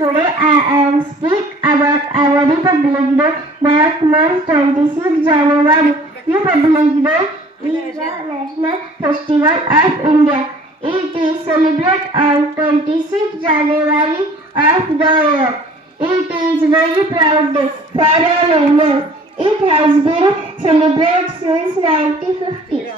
Today I am speak about our Republic Day that marks 26 January. Republic Day the national festival of India. It is celebrated on 26 January of the year. It is very proud day for all Indians. It has been celebrated since 1950.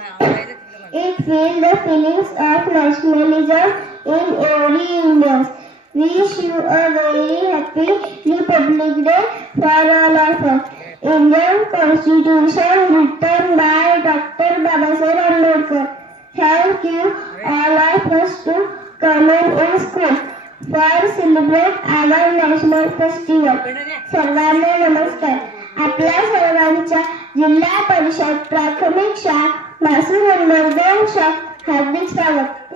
It feels the feelings of nationalism in every Indian. Wish you a very happy Republic Day for all of us. Indian constitution return by doctor Babasaheb Ambedkar. Thank you all I first to comment in school for celebrate our national festival सर्वांना नमस्कार. आपल्या सर्वांच्या जिल्हा परिषद प्राथमिक शाळा मासू number दोन हार्दिक स्वागत.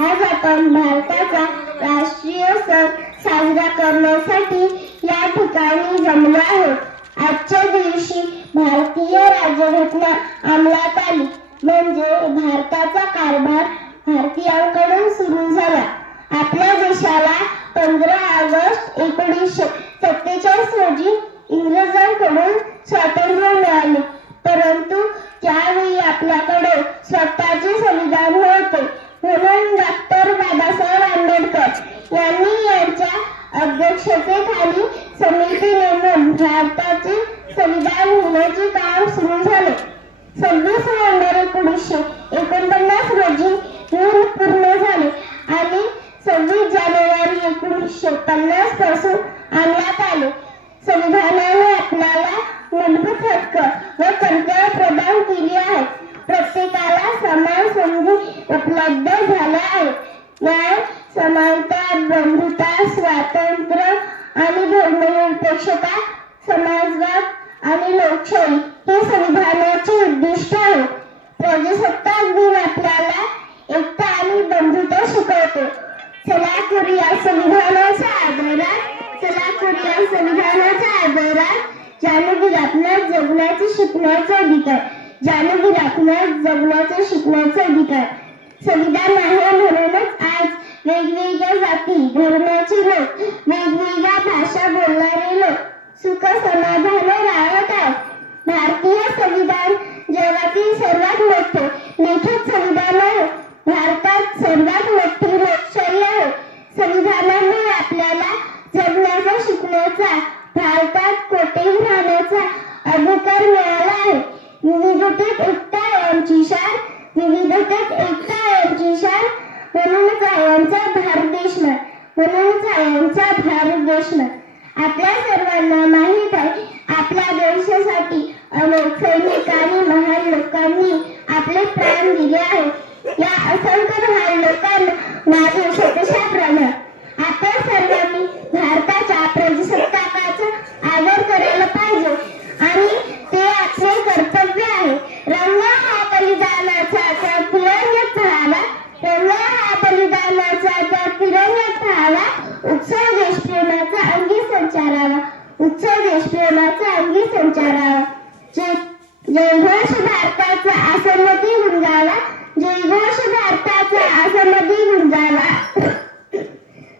आज आपण भारताचा राष्ट्रीय सण साजरा करण्यासाठी या ठिकाणी जमला आहोत. आजच्या दिवशी भारतीय राज्यघटना अंमलात आली. म्हणजे भारताचा कारभार भारतीयांकडून सुरू झाला. आपल्या देशाला पंधरा ऑगस्ट एकोणीसशे सत्तेचाळीस रोजी इंग्रजांकडून स्वातंत्र्य मिळाले. परंतु त्यावेळी आपल्याकडे स्वतःचे संविधान होते म्हणून डॉक्टर बाबासाहेब आंबेडकर यांनी यांच्या अध्यक्षतेखाली समिती भारताचे संविधान लिहिण्याचे काम सुरू झाले. सव्वीस नोव्हेंबर एकोणीसशे एकोणपन्नास रोजी जून पूर्ण झाले आणि सव्वीस जानेवारी एकोणीसशे पन्नासपासून अंमलात आले. संविधानाने आपल्याला मूलभूत हक्क व कर्तव्य प्रदान केली आहेत प्रत्येकाला समान संधी उपलब्ध झाल्या आहेत. न्याय समानता बंधुता स्वातंत्र्य आणि धर्मनिरपेक्षता आणि हे संविधानाचे उद्दिष्ट आहे. प्रजासत्ताक दिन आपल्याला एकता आणि बंधुता शिकवतो. चला करूया संविधानाचा आदरात चला करूया संविधानाचा आदरात. ज्याने आपणास जगण्याचे शिकण्याचा अधिकार. ज्याने आपणास जगण्याचे शिकण्याचा अधिकार. संविधान आहे म्हणूनच आज वेगवेगळ्या जाती धर्माचे लोक वेगवेगळ्या भाषा बोलणारे लोक सुख समाधान राहत भारतीय संविधान जगातील सर्वात मोठे लिखित संविधान आहे भारतात सर्वात मोठी लोकशाही आहे. संविधानामुळे आपल्याला जगण्याचा शिकण्याचा भारतात कोठेही राहण्याचा अधिकार मिळाला आहे. विविधतेत एकता यांची आमची शान विविधतेत एकता यांची आमची शान. म्हणूनच यांचा भारत देश म्हणूनच यांचा भारत देश आपल्या सर्वांना माहीत आहे आपल्या देशासाठी अनेक सैनिक आणि महान लोकांनी आपले प्राण दिले आहेत या असंख्य महान लोकांना माझे शतशा प्रणाम आपण सर्वांनी भारताच्या प्रजासत्ताकाचा आदर करायला पाहिजे आणि ते आपले कर्तव्य आहे. रंग हा बलिदानाचा तर तिरंग्यात राहावा रंग हा बलिदानाचा तर तिरंग्यात राहावा उत्सव देशप्रेमाचा अंगी संचारावा उत्सव देशप्रेमाचा अंगी संचारावा जयघोष भारताचा आसमती गुंजावा जयघोष भारताचा आसमती गुंजावा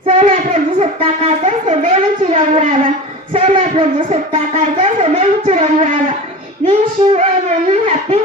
सण हा प्रजासत्ताकाचा सदैव चिरंगावा सण हा प्रजासत्ताकाचा सदैव चिरंगावा विश यू अ हॅपी